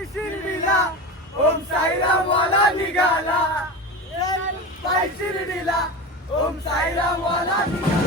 पैसिल दिला ओम साईराम वाला निघाला पैसिल दिला ओम साईराम वाला निघाला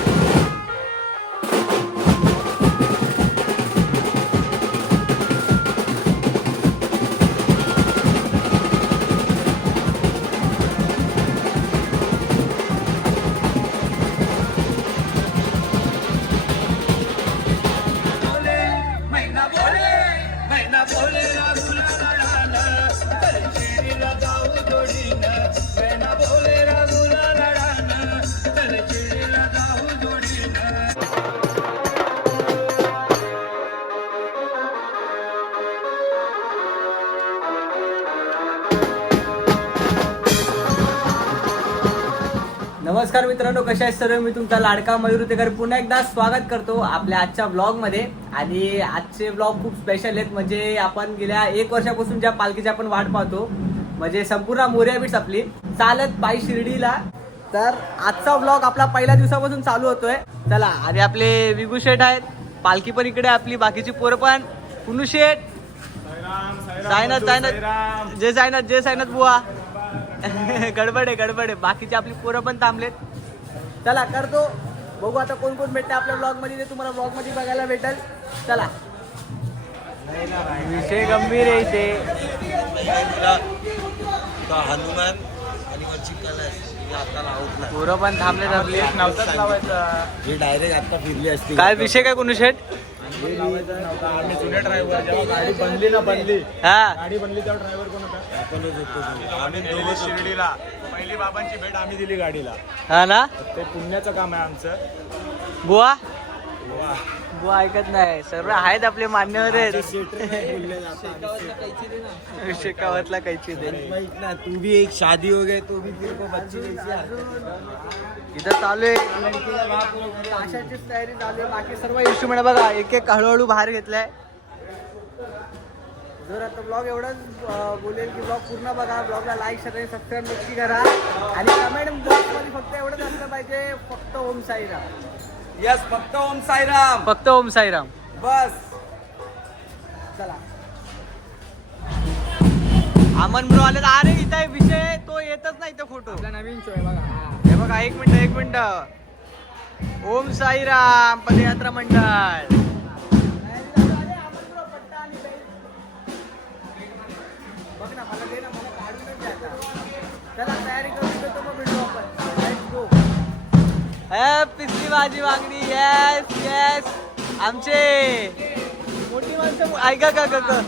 मित्रांनो कशा आहेत सर्व मी तुमचा लाडका तेकर पुन्हा एकदा स्वागत करतो आपल्या आजच्या ब्लॉग मध्ये आणि आजचे ब्लॉग खूप स्पेशल आहेत म्हणजे आपण गेल्या एक वर्षापासून ज्या आपण पालखीची वाट पाहतो म्हणजे संपूर्ण मोर्या बीट आपली चालत पाय शिर्डीला तर आजचा ब्लॉग आपला पहिल्या दिवसापासून चालू होतोय चला आणि आपले विभू शेठ आहेत पालखी पण इकडे आपली बाकीची पोरं पण पोरपण शेठ सायनाथ जे गडबड आहे गडबड आहे बाकीचे आपली पोरं पण थांबलेत चला करतो बघू आता कोण कोण भेटते आपल्या ब्लॉक मध्ये तुम्हाला भेटल चला हनुमान चिंकल पण थांबले डायरेक्ट आता फिरले असते काय विषय काय कोण शेट नव्हता ड्रायव्हर गाडी बंदली ना हा गाडी तेव्हा ड्रायव्हर काम आहे आमचं बुवा बुवा ऐकत नाही सर्व आहेत आपले मान्यवर काहीच दे ना तू भी एक शादी वगैरे इथं चालू आहे बाकी सर्व इशू बघा एक एक हळूहळू बाहेर घेतलाय जर आता ब्लॉग एवढंच बोलेल की ब्लॉग पूर्ण बघा ब्लॉगला लाईक आणि सबस्क्राईब नक्की करा आणि कमेंट एवढंच एवढं पाहिजे फक्त ओम साईराम यस फक्त ओम साईराम फक्त ओम साईराम बस चला अमन ब्रो आले तर अरे इथं विषय तो येतच नाही तो फोटो नवीन शो आहे बघा हे बघा एक मिनिट एक मिनिट ओम साईराम पदयात्रा मंडळ भाजी मागणी येस येस आमचे मोठी माणसं ऐका का का, का।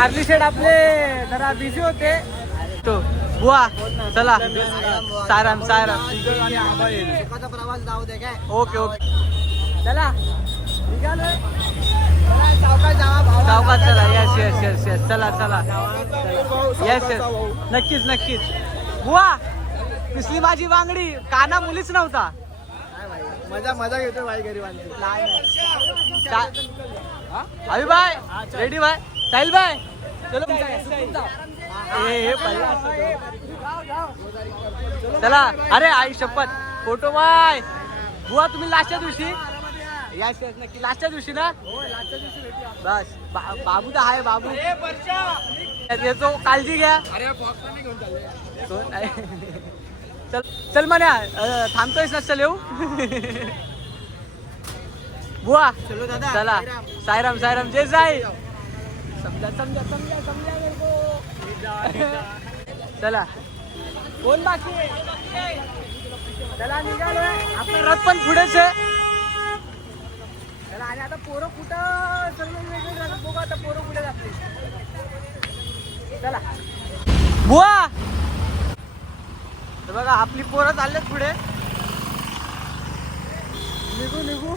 चार्ली शेड आपले जरा बिझी होते तो बुआ चला सायराम सायराम प्रवास जाऊ दे काय ओके ओके चला चौकात चला यस यस यस यस चला चला यस यस नक्कीच नक्कीच बुवा पिसली माझी बांगडी काना मुलीच नव्हता मजा मजा घेतो भाई गरीबांची अभि भाई रेडी भाई साहिल भाई चला अरे आई शपथ फोटो माय बुवा तुम्ही लास्टच्या दिवशी लास्टच्या दिवशी ना बस बाबू आहे बाबू येतो काळजी घ्याय चल चल म्हणे थांबतोय ना चल येऊ बुवा चला सायराम सायराम जय साई समजा समजा समजा समजा बो चला कोण बाकी चला निघालो आपलं रथ पण पुढेच आहे चला आणि आता पोरं कुठं सर्व वेगळे बघू आता पोरं कुठे जाते चला बुवा तर बघा आपली पोरं चालले पुढे निघू निघू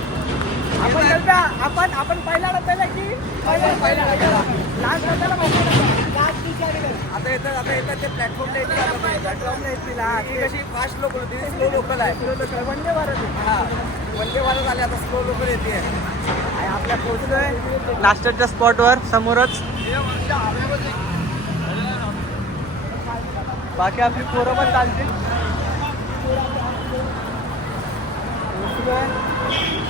आपण आपण पहिल्या न पहिला की पहिला लास्ट न त्याला आता येतं आता येतात ते फूड नाही येते येते ना फास्ट लोकल होती स्लो लोक नाही फिर वन्य वारत येते हां आता स्लो लोकल येते आहे आणि आपल्या कोजून आहे लास्टरच्या स्पॉटवर समोरच बाकी आपली थोडं पण चालते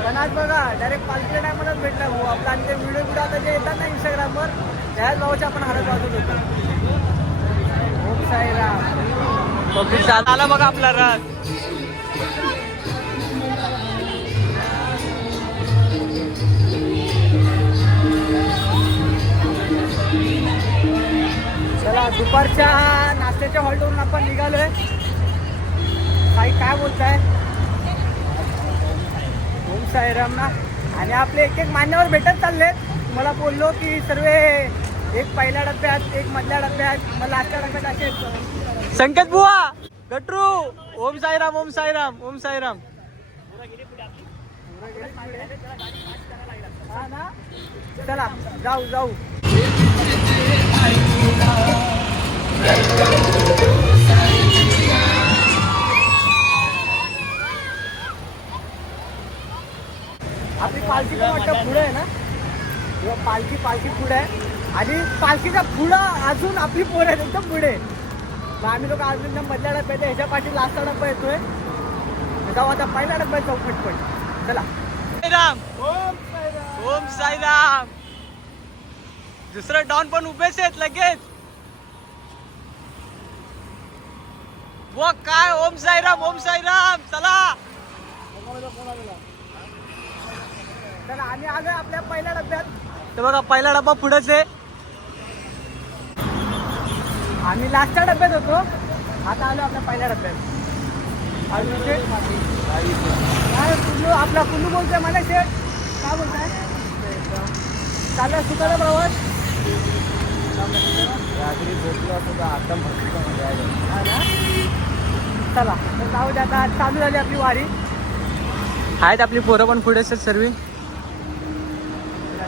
आज बघा डायरेक्ट पालखी नाही भेटला हो आपला व्हिडिओ व्हिडिओ आता ये जे येतात ना इंस्टाग्रामवर त्याच बाबाच्या आपण हरत वाटत होतो बघा आपला रात दुपारच्या नाश्त्याच्या हॉल्टवरून आपण निघालोय काही काय बोलताय साईराम ना आणि आपले एक एक मान्यवर भेटत चालले मला बोललो की सर्व एक पहिल्या डब्यात एक मधल्या डब्यात मला आजच्या असे संकेत बुवा गटरू ओम साईराम ओम साईराम ओम साईराम चला जाऊ जाऊ पालखी वाटतं पुढे आहे ना किंवा पालखी पालखी पुढे आहे आणि पालखीचा पुढं अजून आपली पोर आहे एकदम पुढे मग आम्ही लोक अजून मधल्या डब्यात ह्याच्या पाठी लास्टचा डब्बा येतोय जाऊ आता पहिला डब्बा जाऊ फटफट चला राम ओम साईराम दुसरं डॉन पण उभेच आहेत लगेच व काय ओम साईराम ओम साईराम चला आम्ही आलोय आपल्या पहिल्या डब्यात तर बघा पहिला डब्बा पुढेच आहे आणि लास्टच्या डब्यात होतो आता आलो आपल्या पहिल्या डब्यात कुलू आपला कुलू बोलतोय मला शेठ काय बोलताय चालला सुखाला प्रवास रात्री भेटलो असतो आता म्हणजे चला जाऊ दे आता चालू झाली आपली वारी आहेत आपली पोरं पण पुढे सर्व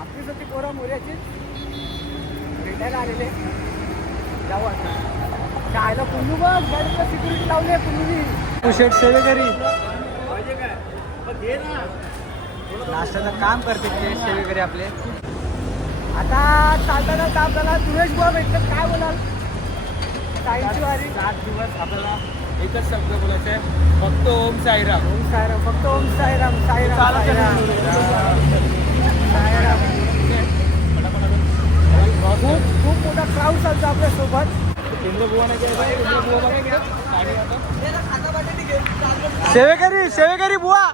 आपली जाती कोरोची भेटायला जाऊ आता काय बस बरं सिक्युरिटी लावली आहे काय तू ना नाश्त्याचं काम करते शेठ सेवे घरी आपले आता चालताना काम झाला सुरेश बाब भेटलं काय बोलाल सात दिवस आठ दिवस आपला एकच शब्द बोलायचं फक्त ओम साईराम ओम सायराम फक्त ओम साईराम साईराम खूप मोठा क्राऊड चालतो आपल्या सोबत सेवेकरी सेवे बुवा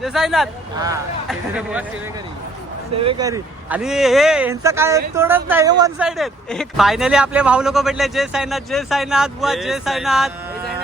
जे साईनाथ सेवेकरी आणि हे यांचं काय तोडत नाही हे वन साईड आहेत फायनली आपले भाव लोक भेटले जे साईनाथ जे सायनाथ बुवा जे सायनाथ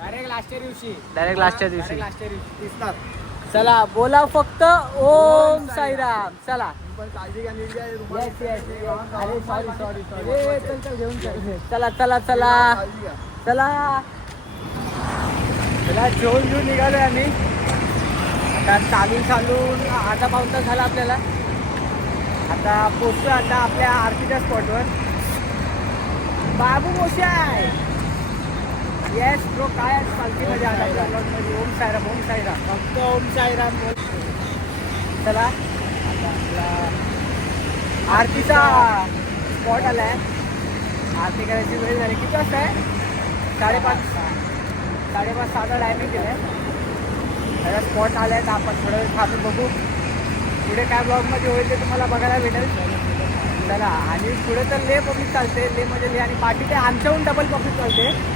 डायरेक्ट लास्टच्या दिवशी डायरेक्ट दिवशी दिसतात चला बोला फक्त ओम साईराम चला घेऊन चला चला चला चला चला जेवून घेऊन निघालोय आम्ही आता चालून चालून आता पावसाच झाला आपल्याला आता पोचतोय आता आपल्या आरतीच्या स्पॉटवर बाबू मोशी आहे येस yes, तो काय आहे सांगते म्हणजे आलाय ओम सायरा ओम सायरा फक्त होम सायरा चला आपला आरतीचा स्पॉट आलाय आरती करायची वेळ झाली किती असत आहे साडेपाच साडेपाच सात टायमिंग आहे स्पॉट आलाय आपण थोडं खास बघू पुढे काय ब्लॉगमध्ये होईल ते तुम्हाला बघायला भेटेल चला आणि पुढे तर ले पॉफीस चालते लेमध्ये ले आणि पाठी ते आमच्याहून डबल पॉफीस चालते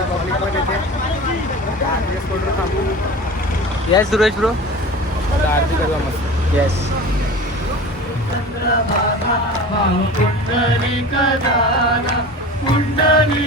आर्जिक मस्त यस चंद्रा कुंडली कदा कुंडली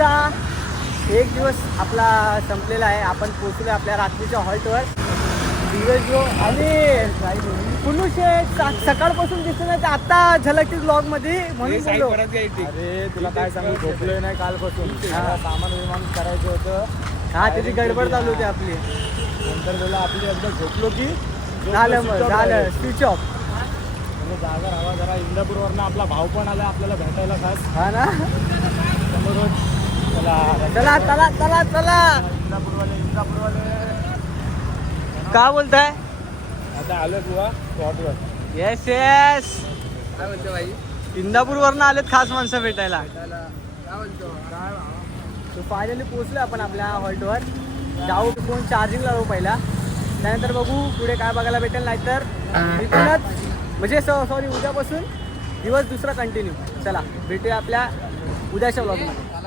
एक दिवस आपला संपलेला आहे आपण पोचलो आपल्या रात्रीच्या हॉल्टवर दिवस जो सकाळपासून दिसत नाही आता झलक मध्ये म्हणून काय सांगू झोपलोय नाही कालपासून सामान विमान करायचं होतं हा तिथे गडबड चालू होती आपली नंतर तुला आपली एकदा झोपलो की झालं मग झालं स्विच ऑफ म्हणजे जागर हवा जरा इंदापूरवर आपला भाव पण आला आपल्याला भेटायला खास हा ना दिल्डुण। दिल्डुण। दिल्डुण। दिल्डुण। दिल्डुण। दिल्डुण। दिल्डुण। चला चला चला चला, चला।, इन्दापुर वाले, इन्दापुर वाले। चला। का बोलताय आता आलो बोलतय इंदापूर वर आलेत आलेत खास माणसं भेटायला फायनली पोहोचलो आपण आपल्या हॉल्टवर जाऊ फोन चार्जिंग लावू पहिला त्यानंतर बघू पुढे काय बघायला भेटेल नाहीतर तर म्हणजे सॉरी उद्यापासून दिवस दुसरा कंटिन्यू चला भेटूया आपल्या उद्याच्या ब्लॉग मध्ये